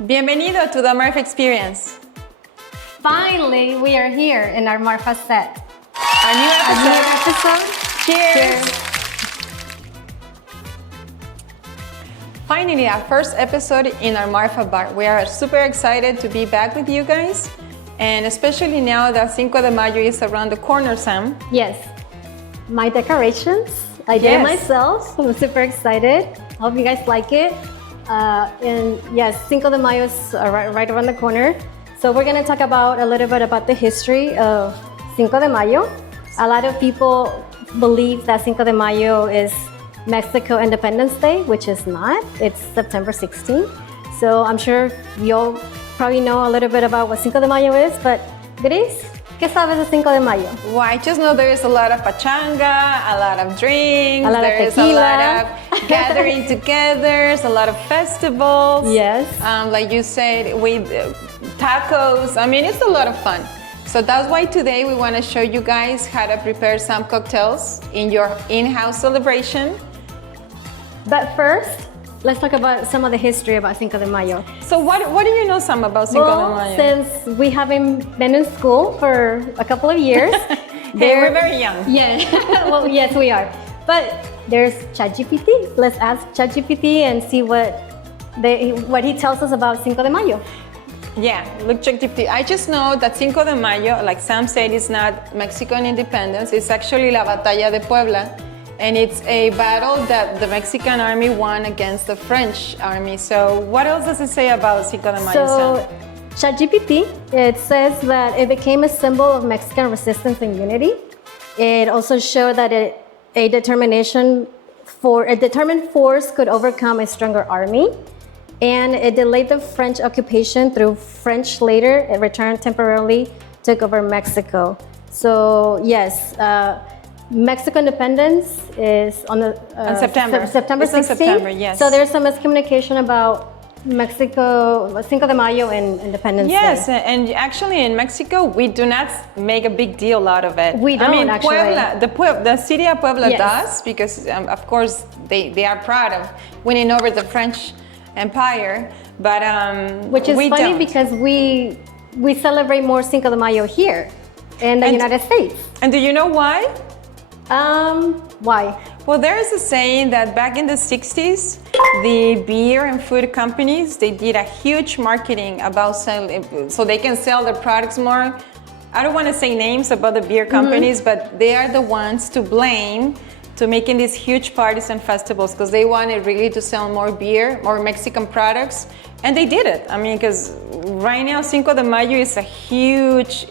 Bienvenido to the Marfa experience. Finally, we are here in our Marfa set. Our new episode. Cheers. Finally, our first episode in our Marfa bar. We are super excited to be back with you guys. And especially now that Cinco de Mayo is around the corner, Sam. Yes, my decorations, I did myself. I'm super excited. Hope you guys like it. And yes, Cinco de Mayo is right around the corner. So we're gonna talk about a little bit about the history of Cinco de Mayo. A lot of people believe that Cinco de Mayo is Mexico Independence Day, which is not. It's September 16th. So I'm sure you'll probably know a little bit about what Cinco de Mayo is, but Gris, ¿qué sabes de Cinco de Mayo? Well, I just know there is a lot of pachanga, a lot of drinks, a lot of tequila. A lot of gathering together, a lot of festivals. Yes. Like you said, with tacos. I mean, it's a lot of fun. So that's why today we want to show you guys how to prepare some cocktails in your in-house celebration. But first, let's talk about some of the history about Cinco de Mayo. So what do you know, Sam, about Cinco de Mayo? Since we haven't been in school for a couple of years. We're very young. Yeah, well, yes, we are. But there's ChatGPT. Let's ask ChatGPT and see what he tells us about Cinco de Mayo. Yeah, look, ChatGPT. I just know that Cinco de Mayo, like Sam said, is not Mexican independence. It's actually La Batalla de Puebla. And it's a battle that the Mexican army won against the French army. So what else does it say about Cinco de Mayo? So ChatGPT, it says that it became a symbol of Mexican resistance and unity. It also showed that a determined force could overcome a stronger army. And it delayed the French occupation through French later. It returned temporarily, took over Mexico. So yes, Mexico independence is on September. September 16th. September, yes. So there's some miscommunication about Mexico, Cinco de Mayo and Independence Day. Yes, and actually in Mexico, we do not make a big deal out of it. We don't, I mean, actually. The city of Puebla Yes. does, because of course they are proud of winning over the French Empire, but which is funny don't. because we celebrate more Cinco de Mayo here in the United States. And do you know why? Why? Well, there is a saying that back in the 60s, the beer and food companies, they did a huge marketing about selling, so they can sell their products more. I don't want to say names about the beer companies, but they are the ones to blame to making these huge parties and festivals because they wanted really to sell more beer, more Mexican products, and they did it. I mean, because right now Cinco de Mayo is a huge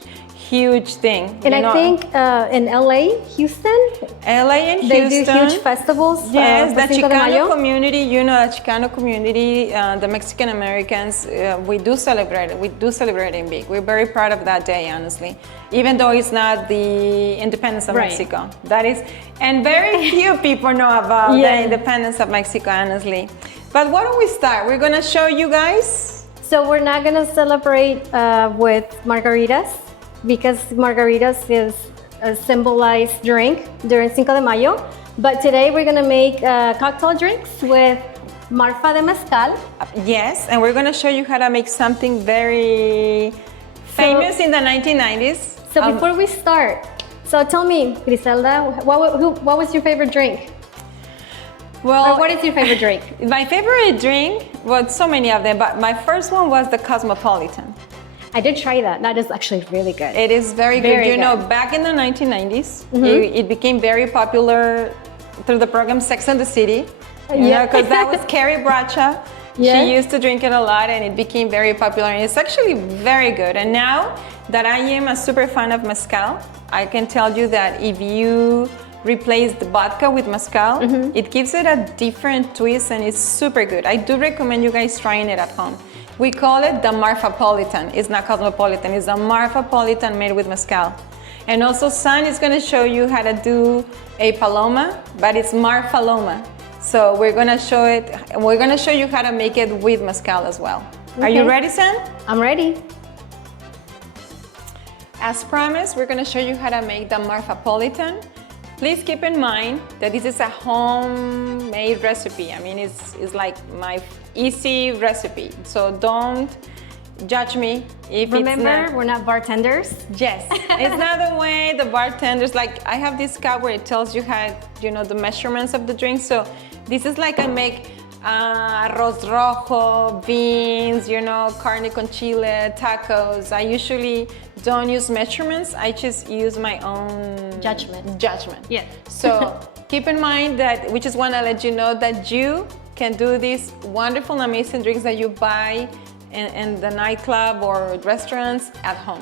thing. And I think in LA, Houston, and Houston, they do huge festivals. Yes, for the Cinco de Chicano Mayo. community, the Chicano community, the Mexican Americans, we do celebrate it. We do celebrate it big. We're very proud of that day, honestly. Even though it's not the independence of Mexico. That is, and very few people know about the independence of Mexico, honestly. But why don't we start? We're gonna show you guys. So we're not gonna celebrate with margaritas, because margaritas is a symbolized drink during Cinco de Mayo. But today we're gonna make cocktail drinks with Marfa de Mezcal. Yes, and we're gonna show you how to make something very famous in the 1990s. So before we start, so tell me, Griselda, what was your favorite drink? Well, or what is your favorite drink? My favorite drink, well, so many of them, but my first one was the Cosmopolitan. I did try that. That is actually really good. It is very good. You know, back in the 1990s, it became very popular through the program Sex and the City. You know, because that was Carrie Bradshaw. She used to drink it a lot and it became very popular. And it's actually very good. And now that I am a super fan of Mezcal, I can tell you that if you replace the vodka with Mezcal, it gives it a different twist and it's super good. I do recommend you guys trying it at home. We call it the Marfapolitan. It's not Cosmopolitan, it's the Marfapolitan made with Mezcal. And also San is gonna show you how to do a paloma, but it's Marfaloma. So we're gonna show it, and we're gonna show you how to make it with Mezcal as well. Okay. Are you ready, San? I'm ready. As promised, we're gonna show you how to make the Marfapolitan. Please keep in mind that this is a homemade recipe. I mean, it's like my easy recipe. So don't judge me if Remember, it's not. we're not bartenders. Yes, it's not the way the bartenders, like I have this cup where it tells you how, the measurements of the drink. So this is like I make arroz rojo, beans, carne con chile, tacos. I usually don't use measurements. I just use my own Judgment. Yeah. So keep in mind that we just want to let you know that you can do these wonderful, amazing drinks that you buy in the nightclub or restaurants at home.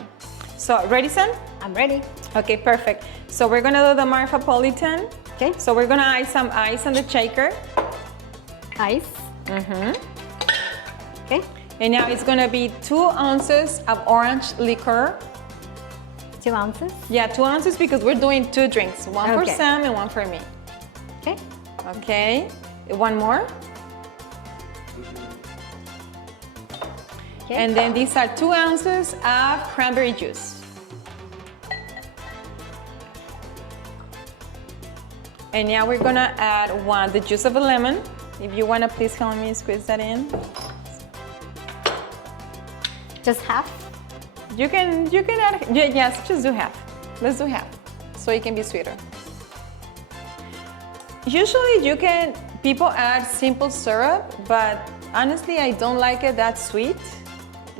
So ready, Sam? I'm ready. Okay, perfect. So we're gonna do the Marfapolitan. Okay. So we're gonna add some ice on the shaker. Ice. Okay. And now it's gonna be 2 ounces of orange liquor. 2 ounces. Yeah, 2 ounces because we're doing 2 drinks. One for Okay. Sam and one for me. Okay. Okay, one more. Okay. And then these are 2 ounces of cranberry juice. And now we're gonna add the juice of a lemon. If you wanna, please help me squeeze that in. Just half. You can add, yes, just do half. Let's do half, so it can be sweeter. Usually people add simple syrup, but honestly, I don't like it that sweet.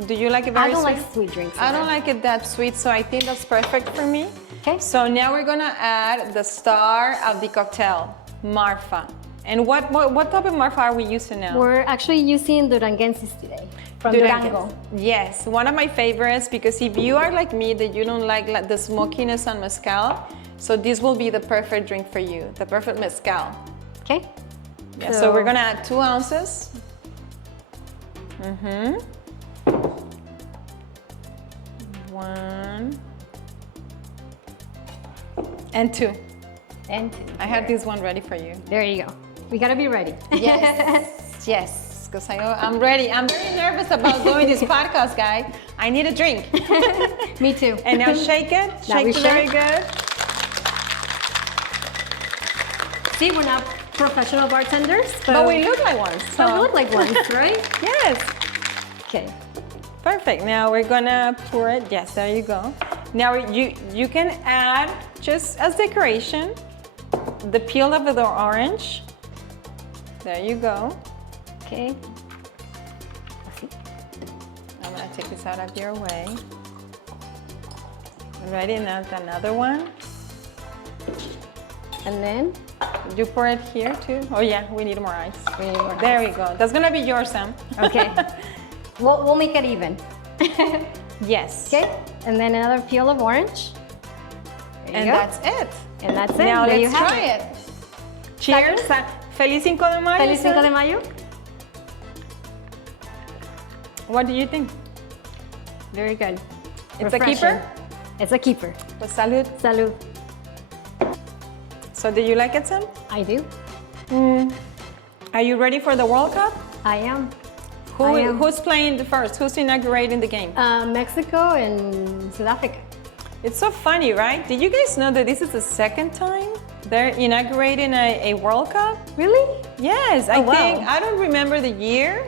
Do you like it very sweet? I don't like sweet drinks. I don't like it that sweet, so I think that's perfect for me. Okay. So now we're gonna add the star of the cocktail, Marfa. And what type of Marfa are we using now? We're actually using Duranguensis today from Durango. Yes, one of my favorites, because if you are like me, that you don't like the smokiness on Mezcal, so this will be the perfect drink for you, the perfect Mezcal. Okay. Yeah, so we're gonna add 2 ounces. 1 and 2. And I had this one ready for you. there you go. We gotta be ready. Yes, yes, because I'm ready. I'm very nervous about doing this podcast, guy. I need a drink. Me too. And now shake it. Now Shake we it very shake. good. See, we're not professional bartenders, But we look like one. but we look like ones, right? Yes. Okay. Perfect. Now we're gonna pour it. Yes, there you go. Now you can add, just as decoration, the peel of the orange. There you go. Okay. I'm gonna take this out of your way. Ready, now another one. And then You pour it here too? Oh yeah, we need more ice. we need more There ice. we go. That's gonna be yours, Sam. Okay. We'll make it even. Yes. Okay. And then another peel of orange. There you And go. that's it. And that's it. Now There let's you have try it. Cheers. Feliz Cinco de Mayo. Feliz Cinco de Mayo. What do you think? Very good. It's a Refreshing. keeper? It's a keeper. Pues salud. Salud. So do you like it, Sam? I do. Are you ready for the World Cup? I am. I am. Who's playing the first? Who's inaugurating the game? Mexico and South Africa. It's so funny, right? Did you guys know that this is the second time they're inaugurating a World Cup? Really? Yes, Oh, wow. I don't remember the year.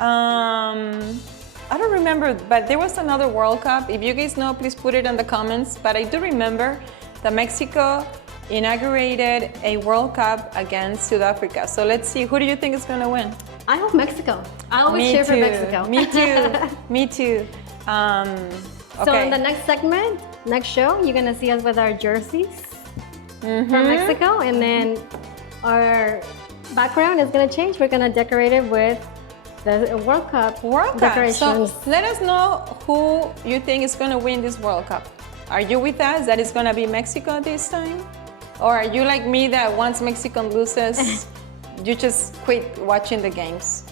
I don't remember, but there was another World Cup. If you guys know, please put it in the comments. But I do remember that Mexico inaugurated a World Cup against South Africa. So let's see, who do you think is going to win? I hope Mexico. I always cheer for Mexico. Me too. Me too. So Okay. in the next segment, next show, you're gonna see us with our jerseys from Mexico, and then our background is gonna change. We're gonna decorate it with the World Cup decorations. So let us know who you think is going to win this World Cup. Are you with us that it's going to be Mexico this time? Or are you like me that once Mexico loses, you just quit watching the games?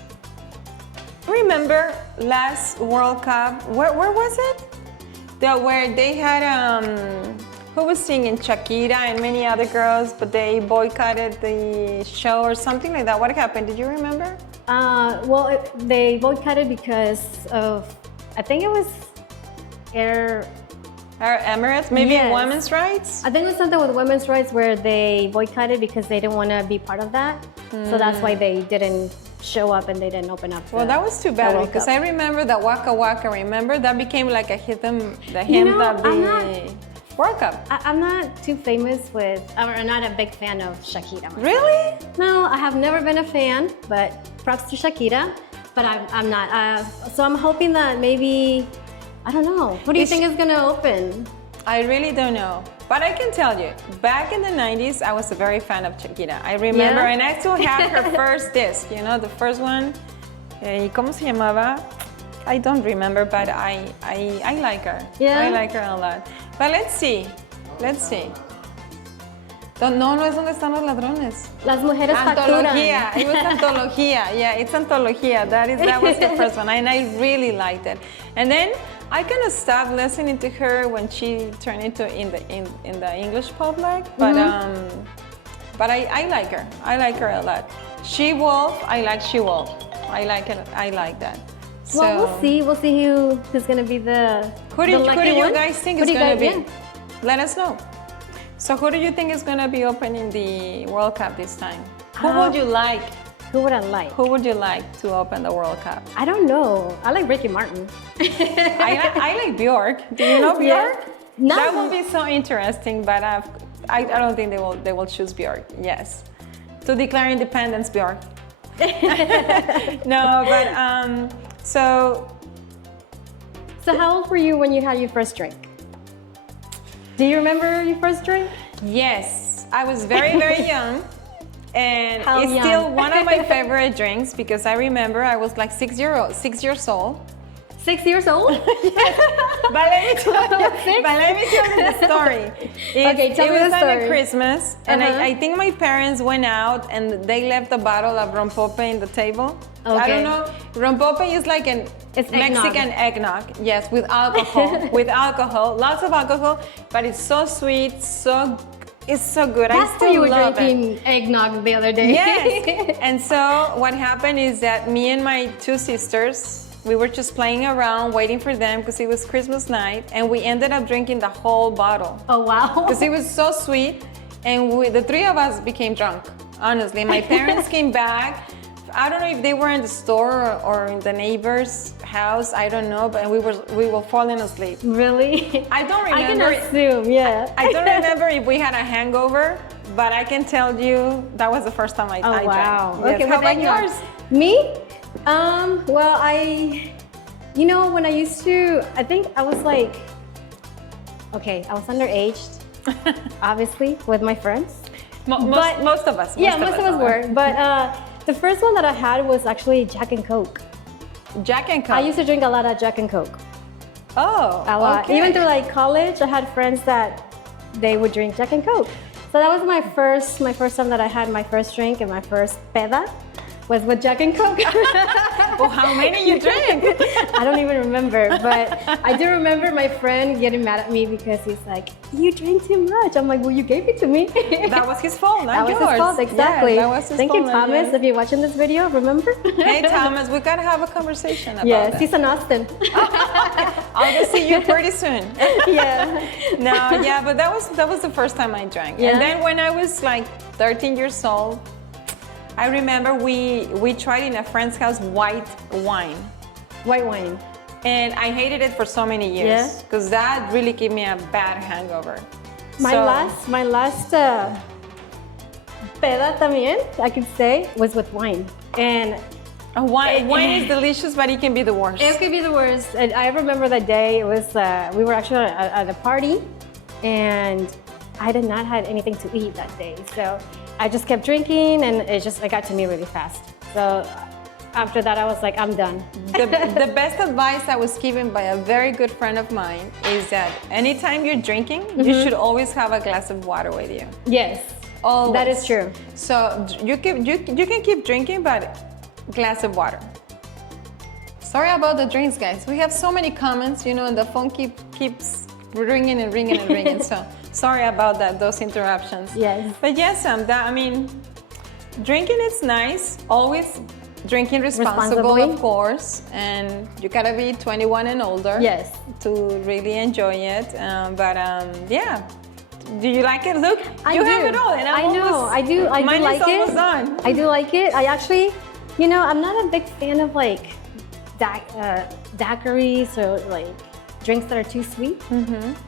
Remember last World Cup, where was it? Where they had, who was singing? Shakira and many other girls, but they boycotted the show or something like that. What happened? Did you remember? They boycotted because of, I think it was Or Emirates, maybe Yes. women's rights? I think it was something with women's rights where they boycotted because they didn't want to be part of that. So that's why they didn't show up and they didn't open up. Well, that was too bad World because Cup. I remember that Waka Waka, remember? That became like a hymn, the You hymn know, of the I'm not- World Cup. I'm not too famous with, I'm not a big fan of Shakira. myself. Really? No, I have never been a fan, but props to Shakira. But I'm not. So I'm hoping that maybe, I don't know. What do you think is gonna open? I really don't know. But I can tell you, back in the 90s, I was a very fan of Shakira. I remember, Yeah? and I still have her first disc, you know, the first one. ¿Cómo se llamaba? I don't remember, but I like her. Yeah? I like her a lot. But let's see. Let's see. No, no es donde están los ladrones. Las mujeres facturan. Antología. It was Antología. Yeah, it's Antología. That was the first one, and I really liked it. And then I kind of stopped listening to her when she turned into in the English public. But but I like her. I like her a lot. She Wolf. I like She Wolf. I like it. I like that. So, Well, we'll see. We'll see who's gonna be the Who do lucky you one. guys think Who is do you going to guys- be? Let us know. So who do you think is going to be opening the World Cup this time? Who would you like? Who would I like? Who would you like to open the World Cup? I don't know. I like Ricky Martin. I like Bjork. Do you know Yeah. Bjork? No. That will be so interesting, but I don't think they will choose Bjork. Yes, to declare independence, Bjork. No, but so So how old were you when you had your first drink? Do you remember your first drink? yes, I was very, very young. And How it's young? still one of my favorite drinks because I remember I was like 6 years old. 6 years old? But let me tell you the story. Okay, tell it me was the on a story. Christmas, and Uh-huh. I think my parents went out and they left a bottle of rompope in the table. I Okay. don't know. Rompope is like an It's Mexican eggnog. Yes, with alcohol, lots of alcohol, but it's so sweet, it's so good. That's I why still you were love it. drinking eggnog the other day. Yes. And so what happened is that me and my two sisters, we were just playing around, waiting for them because it was Christmas night, and we ended up drinking the whole bottle Oh, wow. because it was so sweet, and the three of us became drunk. Honestly, my parents came back. I don't know if they were in the store or in the neighbor's house. I don't know, but we were falling asleep. Really? I don't I can remember. assume, yeah. I don't remember if we had a hangover, but I can tell you that was the first time I Oh, drank. wow. Yes. Okay, How with about eggnog. yours? Me? Well, when I used to, I think I was like, okay, I was underage, obviously, with my friends. But- Most of us. Yeah, most of us were. But the first one that I had was actually Jack and Coke. Jack and Coke. I used to drink a lot of Jack and Coke. Oh, A lot. okay. Even through like college, I had friends that they would drink Jack and Coke. So that was my first time that I had my first drink and my first peda was with Jack and Coke. Well, how many you drank? I don't even remember, but I do remember my friend getting mad at me because he's like, "You drank too much." I'm like, "Well, you gave it to me." That was his fault, not That was yours. his fault, exactly. Yeah, that was his Thank you, fault, not Thomas, yours. if you're watching this video, remember? Hey, Thomas, we gotta have a conversation about Yes, that. he's in Austin. I'll go see you pretty soon. Yeah. No, yeah, but that was the first time I drank. Yeah? And then when I was like 13 years old, I remember we tried in a friend's house white wine. White wine. And I hated it for so many years Yeah? because that really gave me a bad hangover. My So- last peda también, I could say, was with wine. And wine is delicious, but it can be the worst. it could be the worst. And I remember that day, it was, we were actually at a party and I did not have anything to eat that day. So I just kept drinking and it got to me really fast. So after that, I was like, I'm done. The best advice I was given by a very good friend of mine is that anytime you're drinking, you should always have a glass of water with you. Yes, Always. that is true. So you can keep drinking, but glass of water. Sorry about the drinks, guys. We have so many comments, and the phone keeps ringing and ringing and ringing. So sorry about those interruptions. Yes. But yes, drinking is nice. Always drinking responsibly, of course, and you gotta be 21 and older. Yes. To really enjoy it. Yeah. Do you like it? Look, you have it all, and I know. I do mine like is it. Almost done. I do like it. I actually, I'm not a big fan of like daiquiris or like drinks that are too sweet.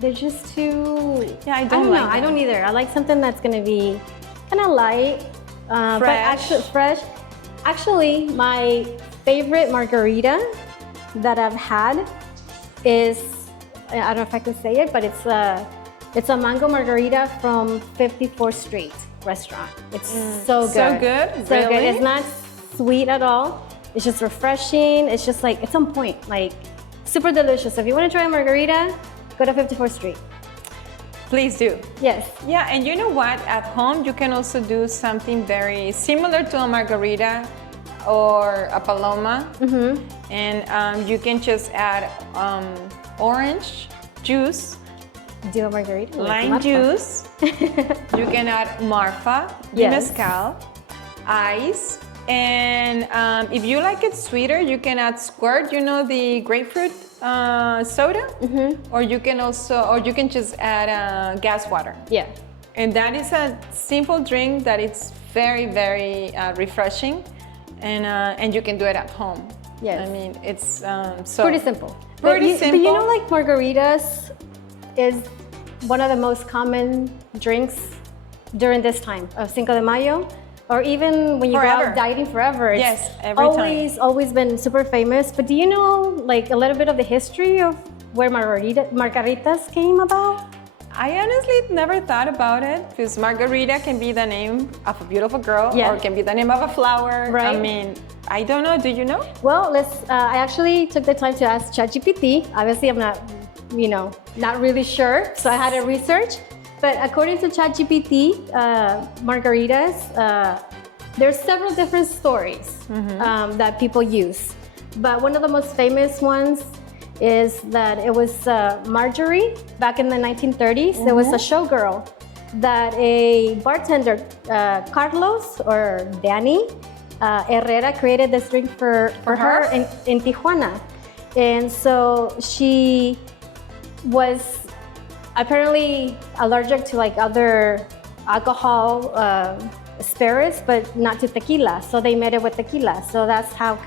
They're just too. Yeah, I don't like know. them. I don't either. I like something that's gonna be kind of light, fresh. but actually fresh. Actually, my favorite margarita that I've had is, I don't know if I can say it, but it's a mango margarita from 54th Street restaurant. It's so good. So good? So really? good. It's not sweet at all. It's just refreshing. It's just like, it's on point, like super delicious. So if you want to try a margarita, go to 54th Street. Please do. Yes. Yeah, and you know what? At home, you can also do something very similar to a margarita or a paloma. And you can just add orange juice, do a margarita. lime juice. You can add Marfa, Mezcal, ice. And if you like it sweeter, you can add Squirt, the grapefruit soda, or you can just add gas water. Yeah. And that is a simple drink that it's very, very refreshing, and you can do it at home. Yes. I mean, it's pretty simple. Pretty simple. But like margaritas is one of the most common drinks during this time of Cinco de Mayo. Or even when you go out dieting forever. Yes, every time. Always been super famous. But do you know like a little bit of the history of where margaritas came about? I honestly never thought about it, because margarita can be the name of a beautiful girl, or can be the name of a flower. Right. I mean, I don't know. Do you know? Well, I actually took the time to ask ChatGPT. Obviously, I'm not, not really sure. So I had to research. But according to ChatGPT, margaritas, there's several different stories that people use. But one of the most famous ones is that it was Marjorie back in the 1930s. There was a showgirl that a bartender, Carlos or Danny Herrera, created this drink for her in Tijuana. And so she was apparently allergic to like other alcohol spirits, but not to tequila. So they made it with tequila. So that's how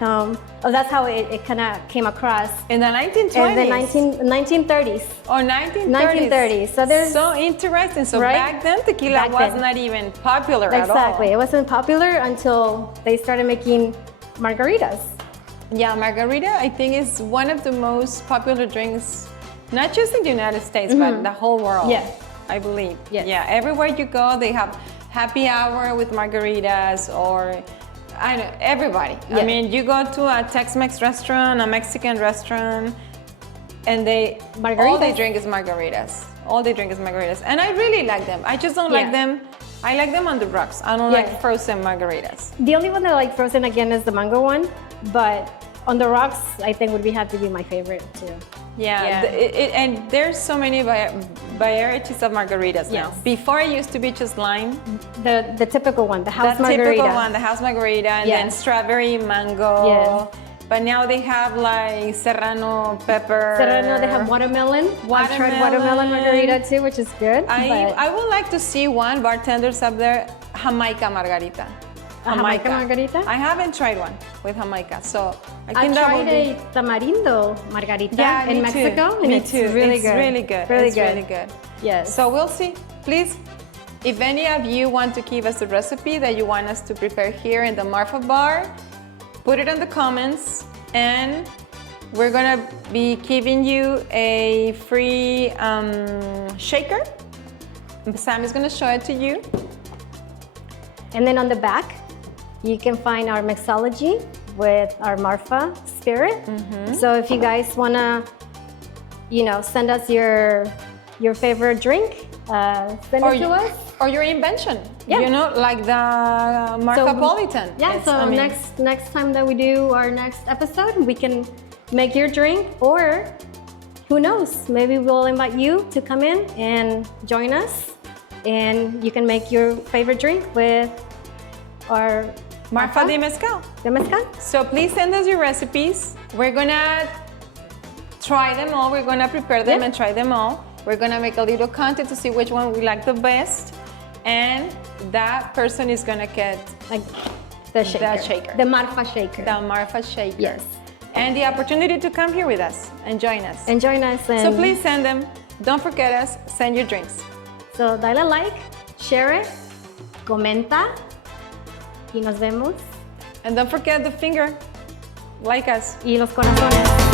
it kind of came across. In the 1920s? In the 1930s. Or 1930s. 1930s. So there's so interesting. So back then, tequila was not even popular at all. Exactly. It wasn't popular until they started making margaritas. Yeah, margarita, I think, is one of the most popular drinks, not just in the United States, but the whole world. Yeah. I believe. Yes. Yeah, everywhere you go, they have happy hour with margaritas, or I know, everybody. Yeah. I mean, you go to a Tex-Mex restaurant, a Mexican restaurant, and all they drink is margaritas. All they drink is margaritas. And I really like them. I just don't like them. I like them on the rocks. I don't like frozen margaritas. The only one that I like frozen again is the mango one, but on the rocks, I think would have to be my favorite too. Yeah, and there's so many varieties of margaritas now. Before it used to be just lime. The typical one, the house margarita. The typical one, the house margarita, and then strawberry, mango. Yes. But now they have like serrano pepper. Serrano, they have watermelon. I've tried watermelon margarita too, which is good. I would like to see one, bartenders up there, Jamaica margarita. Jamaica margarita? I haven't tried one with Jamaica, so I think tried a tamarindo margarita in Mexico, and it's really good. Really good. It's really good. Yes. So we'll see. Please, if any of you want to give us a recipe that you want us to prepare here in the Marfa bar, put it in the comments, and we're gonna be giving you a free shaker. Sam is gonna show it to you. And then on the back, you can find our mixology with our Marfa spirit. So if you guys wanna, send us your favorite drink, send it to us. Or your invention, Yeah. like the Marfapolitan. So next time that we do our next episode, we can make your drink, or who knows, maybe we'll invite you to come in and join us, and you can make your favorite drink with our Marfa de Mezcal. De Mezcal. So please send us your recipes. We're gonna try them all. We're gonna prepare them and try them all. We're gonna make a little contest to see which one we like the best. And that person is gonna get like the shaker. The Marfa shaker. The Marfa shaker. Yes. And the opportunity to come here with us and join us. And join us. And so please send them. Don't forget us. Send your drinks. So dale a like, share it, comenta, y nos vemos. And don't forget the finger. Like us. Y los corazones.